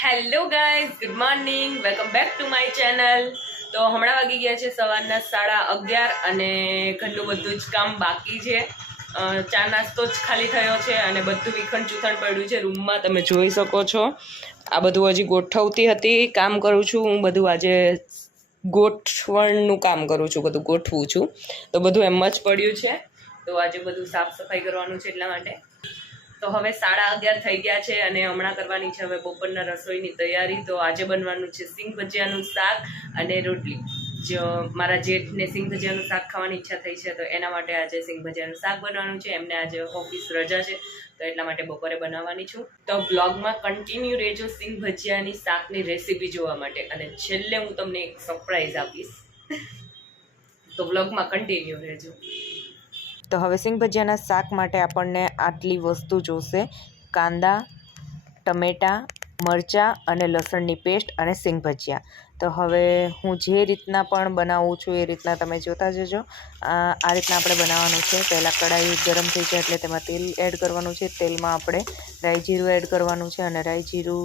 Hello guys good morning welcome back to my channel તો હમણાં વાગી ગયા છે સવારના સાડા અગિયાર અને ઘરનું બધું જ કામ બાકી છે. ચા નાસ્તો જ ખાલી થયો છે અને બધું વિખંડ ચૂથણ પડ્યું છે. રૂમમાં તમે જોઈ શકો છો. આ બધું હજી ગોઠવતી હતી, કામ કરું છું. હું બધું આજે ગોઠવણનું કામ કરું છું, બધું ગોઠવું છું. તો બધું એમ જ પડ્યું છે. તો આજે બધું સાફ સફાઈ કરવાનું છે એટલા માટે. તો હવે સાડા અગિયાર થઈ ગયા છે અને હમણાં કરવાની છે હવે બપોરના રસોઈની તૈયારી. તો આજે બનવાનું છે સિંગ ભજીયાનું શાક અને રોટલી. જો મારા જેઠને સિંગ ભજીયાનું શાક ખાવાની ઈચ્છા થઈ છે, તો એના માટે આજે સિંગ ભજીયાનું શાક બનવાનું છે. એમને આજે ઓફિસ રજા છે, તો એટલા માટે બપોરે બનાવવાની છું. તો બ્લોગમાં કન્ટિન્યુ રહેજો સિંગ ભજીયાની શાકની રેસીપી જોવા માટે. અને છેલ્લે હું તમને એક સરપ્રાઈઝ આપીશ. તો બ્લોગમાં કન્ટિન્યુ રહેજો. તો હવે સિંગ ભજીયાના શાક માટે આપણને આટલી વસ્તુ જોશે. કાંદા, ટમેટાં, મરચાં અને લસણની પેસ્ટ અને સિંગ ભજીયા તો હવે હું જે રીતના પણ બનાવું છું એ રીતના તમે જોતા જજો. આ રીતના આપણે બનાવવાનું છે. પહેલાં કઢાઈ ગરમ થઈ જાય એટલે તેમાં તેલ એડ કરવાનું છે. તેલમાં આપણે રાઈ જીરું એડ કરવાનું છે અને રાઈ જીરું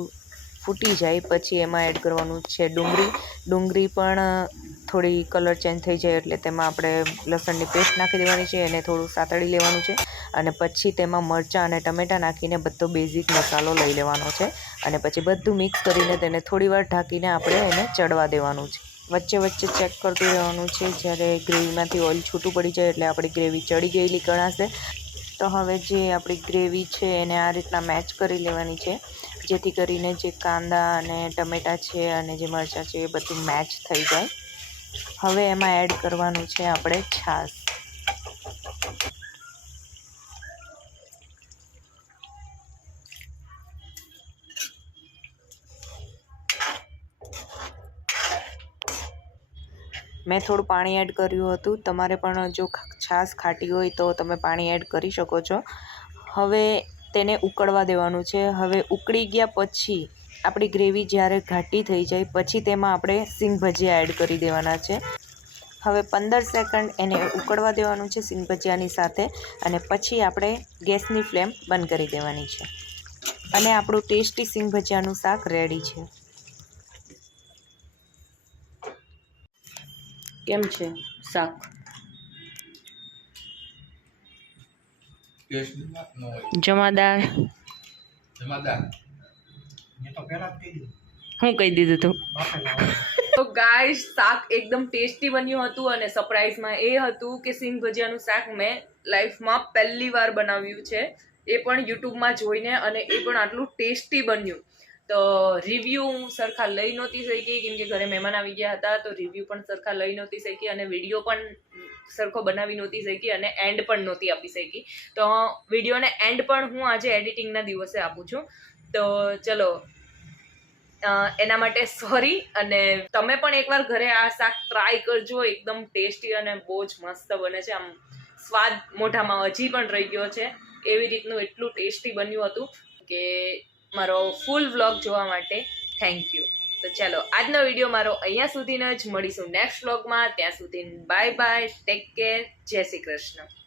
ફૂટી જાય, પછી એમાં એડ કરવાનું છે ડુંગળી. ડુંગળી પણ થોડી કલર ચેન્જ થઈ જાય એટલે તેમાં આપણે લસણની પેસ્ટ નાખી દેવાની છે, એને થોડું સાતળી લેવાનું છે અને પછી તેમાં મરચાં અને ટમેટાં નાખીને બધો બેઝિક મસાલો લઈ લેવાનો છે અને પછી બધું મિક્સ કરીને તેને થોડીવાર ઢાંકીને આપણે એને ચડવા દેવાનું છે. વચ્ચે વચ્ચે ચેક કરતું રહેવાનું છે, જ્યારે ગ્રેવીમાંથી ઓઇલ છૂટું પડી જાય એટલે આપણી ગ્રેવી ચડી ગયેલી ગણાશે. તો હવે જે આપણી ગ્રેવી છે એને આ રીતના મેચ કરી લેવાની છે. જેથી કરીને જે કાંદા અને ટમેટાં છે અને જે મરચાં છે એ બધું મેચ થઈ જાય. હવે એમાં એડ કરવાનું છે આપણે છાશ. મેં થોડું પાણી એડ કર્યું હતું. તમારે પણ જો છાશ ખાટી હોય તો તમે પાણી એડ કરી શકો છો. હવે તેને ઉકળવા દેવાનું છે. હવે ઉકળી ગયા પછી આપણી ગ્રેવી જ્યારે ઘાટી થઈ જાય, પછી તેમાં આપણે સિંગ ભજીયા એડ કરી દેવાના છે. હવે પંદર સેકન્ડ એને ઉકળવા દેવાનું છે સિંગ ભજીયાની સાથે અને પછી આપણે ગેસની ફ્લેમ બંધ કરી દેવાની છે. અને આપણું ટેસ્ટી સિંગ ભજીયાનું શાક રેડી છે. કેમ છે શાક? જમાદાર. જમાદાર. મેં તો પહેલા જ કીધું. હું કહી દીધું તું? તો ગાય શાક એકદમ ટેસ્ટી બન્યું હતું અને સરપ્રાઈઝમાં એ હતું કે સિંગ ભજીયાનું શાક મેં લાઈફમાં પહેલી વાર બનાવ્યું છે. એ પણ યુટ્યુબમાં જોઈને અને એ પણ આટલું ટેસ્ટી બન્યું. તો રિવ્યૂ હું સરખા લઈ નહોતી શકી, કેમ કે ઘરે મહેમાન આવી ગયા હતા, તો રિવ્યૂ પણ સરખા લઈ નહોતી શકી અને વીડિયો પણ સરખો બનાવી નહોતી શકી અને એન્ડ પણ નહોતી આપી શકી. તો વિડીયોને એન્ડ પણ હું આજે એડિટિંગના દિવસે આપું છું. તો ચલો એના માટે સોરી અને તમે પણ એકવાર ઘરે આ શાક ટ્રાય કરજો, એકદમ ટેસ્ટી અને બહુ જ મસ્ત બને છે. આમ સ્વાદ મોઢામાં હજી પણ રહી ગયો છે. એવી રીતનું એટલું ટેસ્ટી બન્યું હતું કે મારો ફૂલ વ્લોગ જોવા માટે થેન્ક યુ તો ચાલો, આજનો વીડિયો મારો અહીંયા સુધીનો જ. મળીશું નેક્સ્ટ વ્લોગમાં ત્યાં સુધી બાય બાય ટેક કેર જય શ્રી કૃષ્ણ.